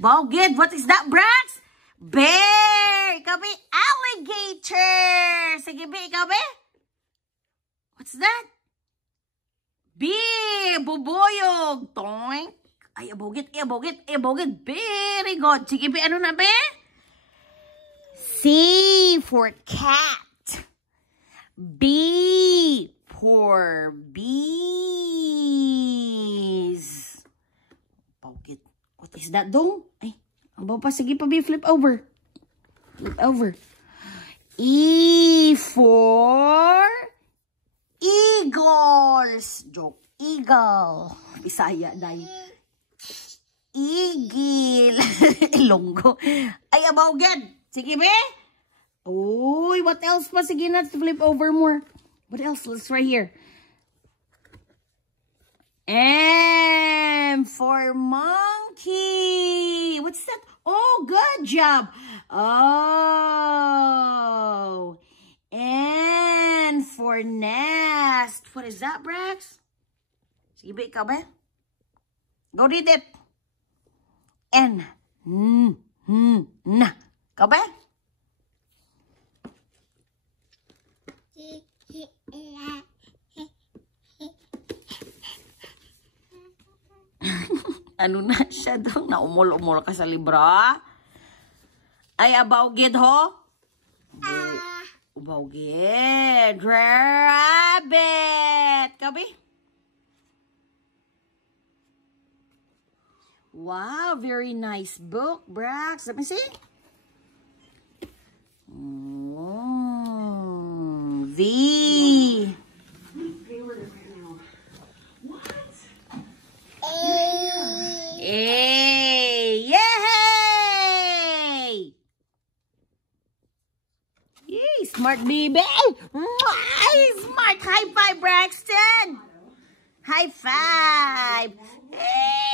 Bogid, what is that, Brax? Bear! Ikaw ba? Alligator! Sige ba, ikaw ba? What's that? Bee! Buboyog! Toink! Ay, abogit, abogit, abogit. Very good. Sige ba, ano na ba? C for cat. B for bees. Bogit. What is that, dong? Ay, ang pa, sige pa, be flip over. Flip over. E for eagles. Joke. Eagle. Bisaya, day. Igil. Ilonggo. Ay, abawged. Sige, be. Uy, what else pa? Sige na, flip over more. What else? Let's try here. M for monkey. What's that? Oh, good job. Oh. N for nest. What is that, Brax? Sige ba, ikaw ba? Go read it. N. Na. Ikaw ba? Ano na siya doon? Naumol-umol ka sa libra? Ay, abawgid ho? Abawgid. Rabbit. Kabi? Wow, very nice book, Brax. Let me see. V. Hey! Yay! Yay! Smart baby! Smart! High five, Braxton! High five! Hey!